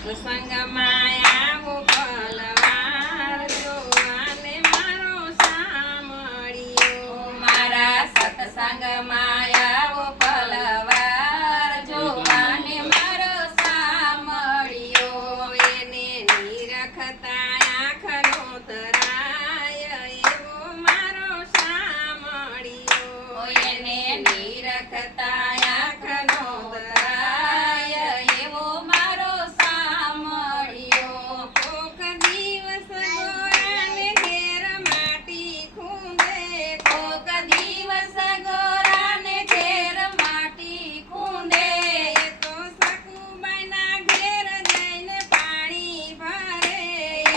સત્સંગમાં આવો પલવાર જોવાને મારો સામળિયો. મારા સત્સંગમાં આવો પલવાર જોવાને મારો સામળિયો. એને નિરખતા આંખનો તરાય એવો મારો સામળિયો. એને નિરખતા આંખનો તરાય એવો મારો સામળિયો. કોક દિવસ ગોરાને ઘેર માટી ખૂંદે. કોક દિવસ ગોરાને ઘેર માટી ખૂંદે. એ તો સકુબાઈના ઘેર જઈને પાણી ભરે.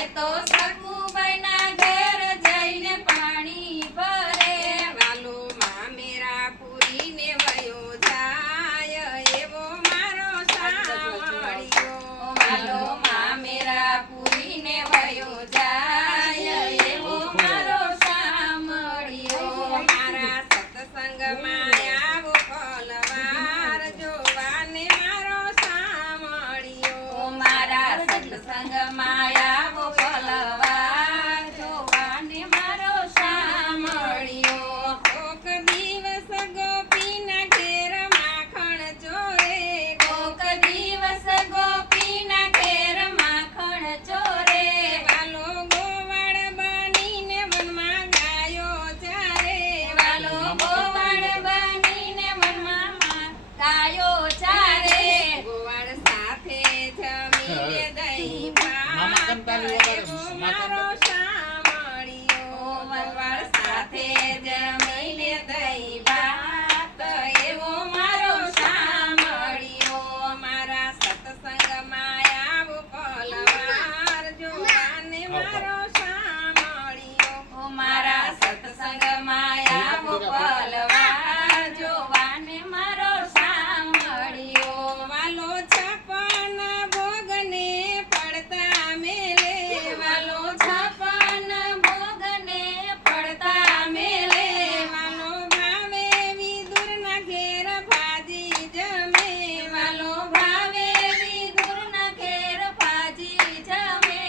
એ તો સકુબાઈના ઘેર જઈને પાણી ભરે. વાલો મામેરા પૂરીને વયો જાય એવો મારો સામળિયો. વાલો મામેરા પૂરીને વયો જાય એવો મારો સામળિયો. મારા સત્સંગમાં આવો પલવાર જોવાને મારો સામળિયો. મારા સત્સંગમાં આવો પલવાર જોવાને મારો સામળિયો. કોક દિવસ ગોપીના ઘેર માખણ ચોરે. કોક દિવસ ગોપીના ઘેર માખણ ચોરે. વાલો ગોવાળ બનીને વનમાં ગાયો ચારે. વાલો ગોવાળ બનીને વનમાં ગાયો ચારે. ગોવાળ સાથે જમીને દહીં ભાત એવો મારો સામળિયો. ગોવાળ સાથે જમીને દહીં ભાત એવો મારો સામળિયો. મારા સત્સંગમાં આવો પલવાર જોવાને મારો સામળિયો. મારા સત્સંગમાં આવો પલવાર જોવાને મારો સામળિયો. વાલો છપ્પન ભોગને પડતા મેલે. વાલો છપ્પન ભોગને પડતા મેલે. વાલો ભાવે વિદુરના ઘેર ભાજી જમે. વાલો ભાવે વિદુરના ઘેર ભાજી જમે.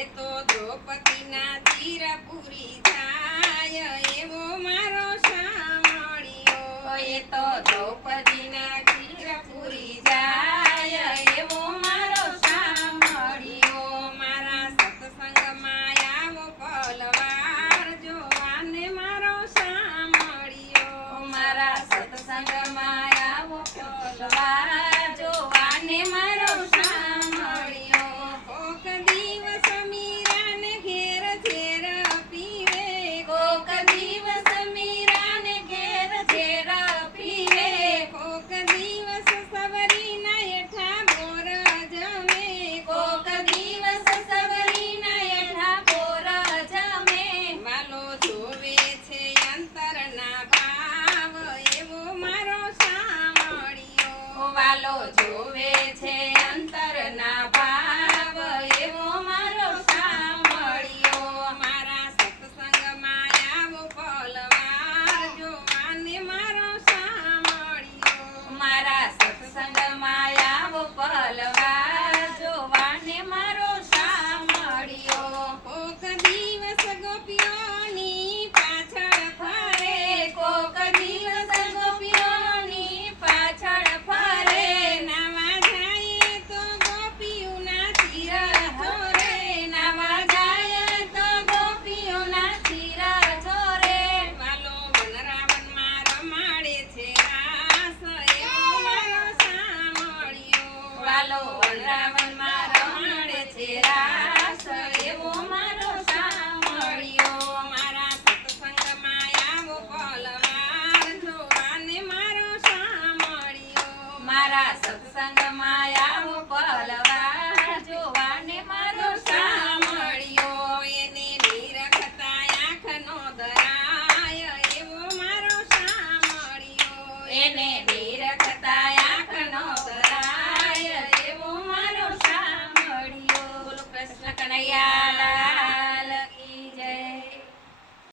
એ તો દ્રૌપદીના ચીર પૂરી જાય એવો મારો સામળિયો. એ તો દ્રૌપદીના ચીર પૂરી જાય એવો મારો સામળિયો. મારા સત્સંગમાં આવો પલવાર જોવાને મારો સામળિયો. મારા સત્સંગમાં આવો પલવાર જોવાને મારો સામળિયો. કોક દિવસ મીરાને ઘેર ઝેર પીવે. કોક દિવસ મીરાને ઘેર ઝેર પીવે. કોક દિવસ સવરીના હેઠા બોર જમે. કોક દિવસ સવરીના હેઠા બોર જમે. વાલો જોવે છે અંતરના ભાવ એવો મારો સામળિયો. વાલો જોવે છે અંતરના ભાવ એવો મારો સામળિયો. મારા સત્સંગમાં આવો પલવાર જોવાને મારો સામળિયો. મારા સત્સંગમાં આવો પલવાર જોવાને મારો સામળિયો. કોક દિવસ ગોપીઓની પાછળ ફરે. કોક દિવસ ગોપીઓની પાછળ ફરે. નાવા જાય તો ગોપીઓના ચીર ધોરે. નાવા જાય તો ગોપીઓના ચીર ચોરે. વાલો વનરાવનમાં રમાડે છે રાસ એવો મારો સામળિયો. વાલો વનરાવનમાં રમાડે છે રાસ એવો મારો સામળિયો. મારા સત્સંગમાં આવો પલવાર જોવાને મારો સામળિયો. મારા સત્સંગમાં આવો પલવાર